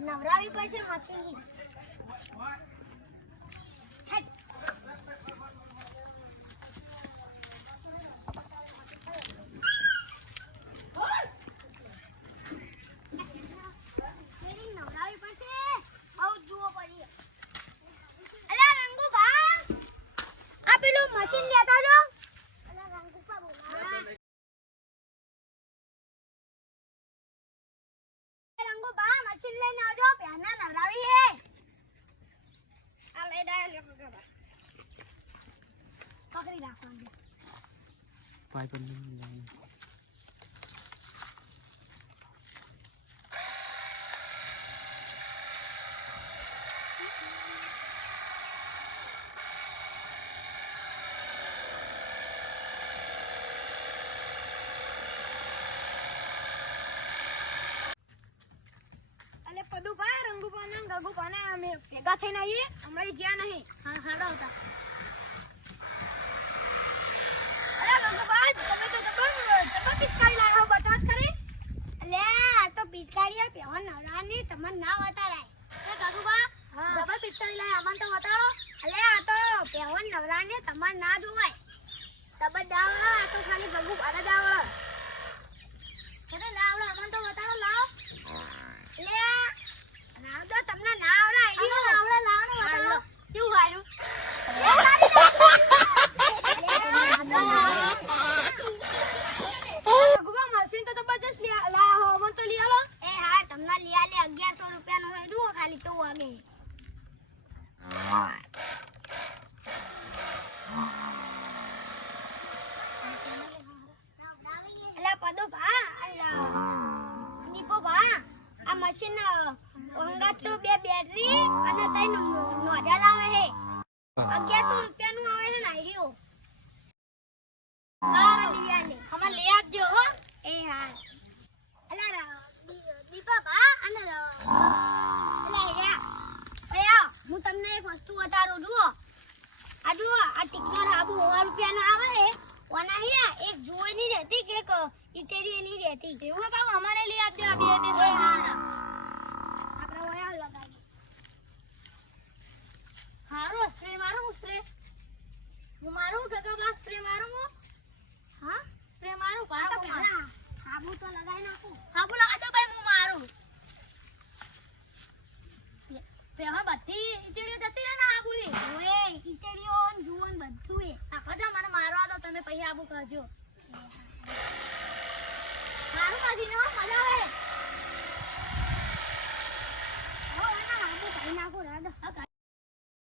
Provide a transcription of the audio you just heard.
નવરાવી પડશે મશીન ભેગા થઈને આવીએ હમણાં જ્યાં નહીં હા હાડા હતા અરે ભગવાન તમે તો તમે પિચકારી લાવ્યો બતાવ ખરી લે આ તો પિચકારી પેવા નવરાની તમને ના બતાડાય એ કાકુબા હા ડબલ પિચકારી લાવ્યા અમને તો બતાવો અલે આ તો પેવા નવરાની તમને ના જોવાય ડબલ દાવડા આ તો ખાલી ભગવાન દાવડા એટલે લાવડો અમને તો બતાવો લાવ લે નાવડો તમને ના આવડે આઈડિયો આવડે લાવવાનો બતાવો કેવું હારું ભગવાન મશીન તો જબરજસ્ત લાયા હો મન તો લઈ આલો એ હા તમને લઈ આલે 1100 રૂપિયા નો હોય જુઓ ખાલી તો વાગે એલા પદો ભા દીપો ભા આ મશીન ઓંગા તો બે બેટરી અને તઈ નોઝલ આવે છે 1100 રૂપિયા નું આવે છે નાઈરીઓ હા લઈ આલે હમણાં લઈ આપજો હો એ હા અલા દીપા ભા અને અલા યા અયા હું તમને એક વસ્તુ બતાડું જુઓ આ જુઓ આ ટીકનો આબુ 100 રૂપિયા નો આવે છે ઓના હિયા એક જોઈ ની રહેતી કે એક ઇટેરી ની રહેતી એવું કામ અમારે લઈ આપજો આ બે બે આપણે ઓયા લગાવી હારો સ્પ્રે મારું સ્પ્રે હું મારું ગગા સ્પ્રે મારું હા સ્પ્રે મારું પાટા પહેલા સાબુ તો લગાઈ નાખું સાબુ લગાજો ભાઈ હું મારું પેહા બધી ઇટેરીઓ જતી રહે ને આબુ એ ઓએ ઇટેરીઓ જુવન બધું એ આખો જો મને મારવા દો તમે પછી આબુ કરજો મારું કાઢી નો મજા આવે હો એના આબુ કાઢી નાખો રાડો